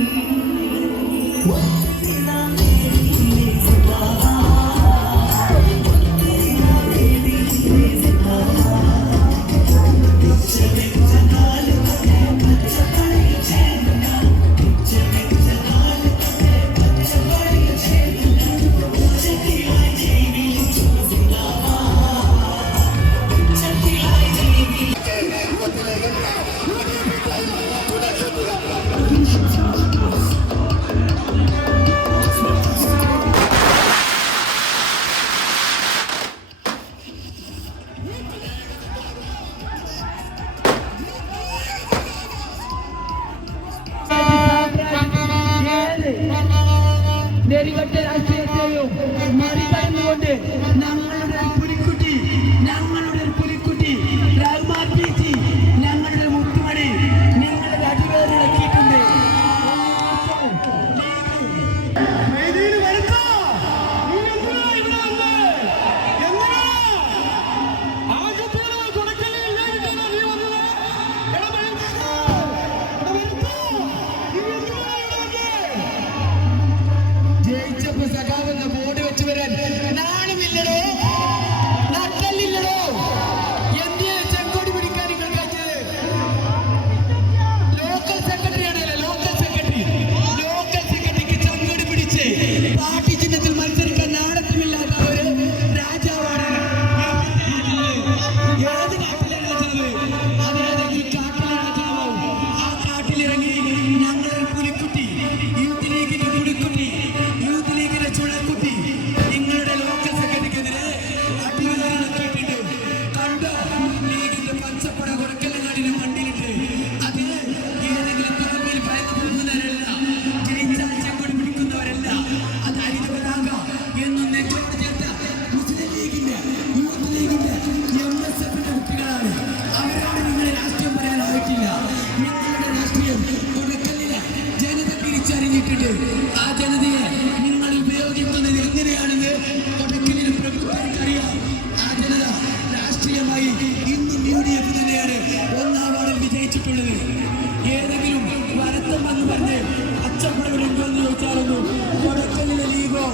What? derivative assets. നോക്കിയിട്ട് ആ ജനതയെ നിങ്ങൾ ഉപയോഗിക്കുന്നത് എങ്ങനെയാണെന്ന് കൊടക്കിലെ അറിയാം ആ ജനത രാഷ്ട്രീയമായി ഇന്ന് യു ഡി എഫ് തന്നെയാണ് ഒന്നാം വാർഡിൽ വിജയിച്ചിട്ടുള്ളത്. ഏതെങ്കിലും വരത്തമെന്ന് പറഞ്ഞ് അച്ചപ്പടകളുണ്ടോ എന്ന് ചോദിച്ചാലൊന്നും കൊടക്കലിലെ ലീഗോ?